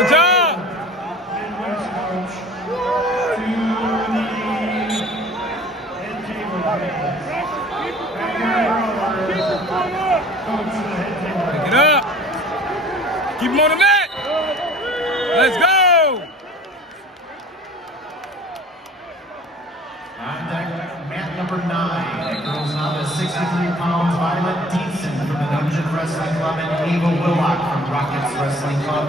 Good job. Pick it up. Keep him on the mat. Let's go. On deck, mat number 9, at girls novice 63 pounds, Violet Deason from the Dungeon Wrestling Club and Ava Willock from Rockets Wrestling Club.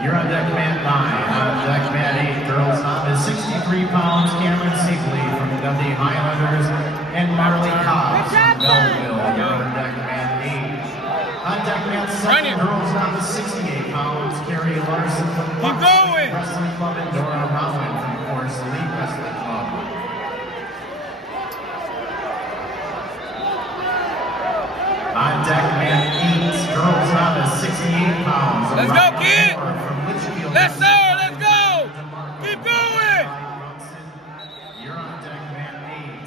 You're on deck, mat 9. On deck, mat 8, girls novice 63 pounds, Cameron Sigley from the Dundee Highlanders and Marley Cobbs from Belleville. You're on deck, mat 8. On deck, mat 7, girls novice 68 pounds, Carrie Larson from Bucks Wrestling Club and Dora Rowan from Forest Elite Wrestling Club. On deck, mat 8, girls novice 68 pounds. Let's go, kid. Yes, sir. Let's go. Keep going. You're on deck, mat 8.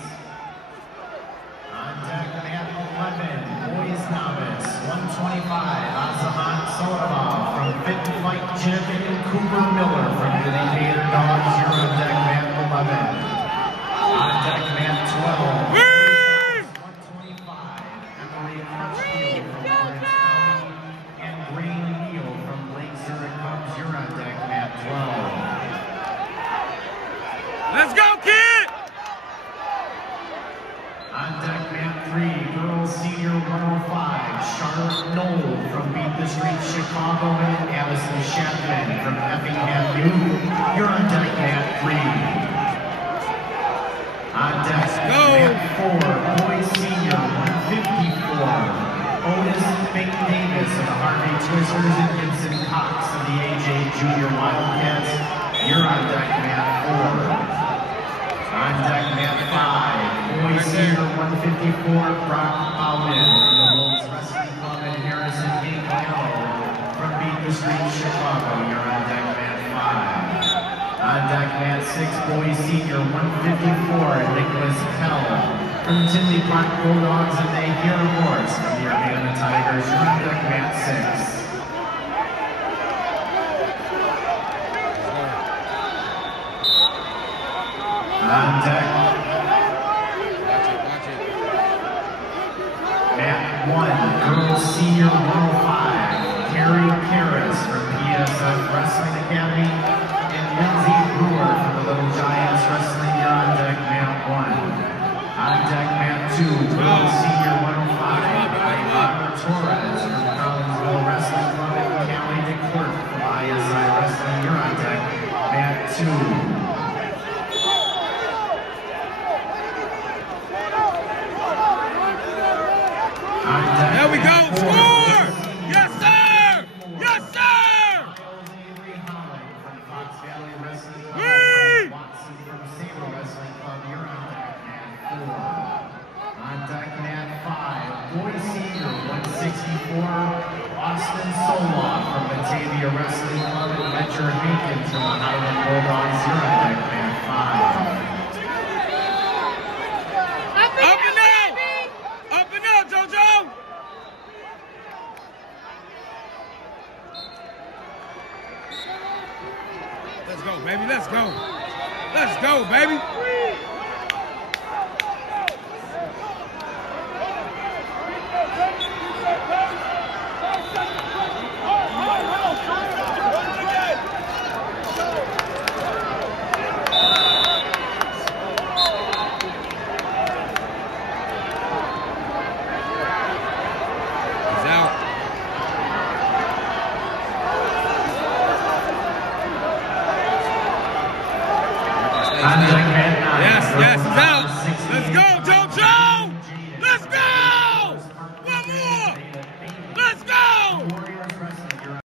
On deck, mat 11, boys novice 125, Azahan Solimov from Fit and Fight Gym and Cooper Miller from the Gator Dogs. You're on deck, mat 11. On deck, mat 12. Let's go, kid! On deck, mat 3, girls senior 105, Charlotte Knoll from Beat the Street Chicago and Addison Chapman from Effingham New. You're on deck, mat 3. On deck, mat 4, boys senior 154, Otis McDavis of the Harvey Twisters and Gibson Cox of the AJ Junior Wildcats. You're on deck, mat 4. On deck, mat 5, boys senior 154, Brock Bowden from the Wolves Wrestling Club and Harrison Giglio from Beat the Street Chicago. You're on deck, mat 5. On deck, mat 6, boys senior 154, Nicholas Pell from the Tinley Park Bulldogs and the Hero Horse from the Urbana Tigers. You're on deck, mat 6. On deck, mat 1, girls senior 105, Carrie Paris from PSF Wrestling Academy and Lindsay Brewer from the Little Giants Wrestling. You're on deck, mat 1. On deck, mat 2, girls senior 105, Ivana Torres from Collinsville Wrestling Club and Callie McClurk from ISI Wrestling. You're on deck, mat 2. There we go. Score! Yes, sir! Yes, sir! On deck, mat 5, boys senior 164, Austin Soloff from Batavia Wrestling Club and Metro Hankins from the Highland Bulldogs. You're on deck, mat 5. Let's go, baby. Let's go. Let's go, baby. He's out. On deck, mat 9. Yes, he's out. Let's go.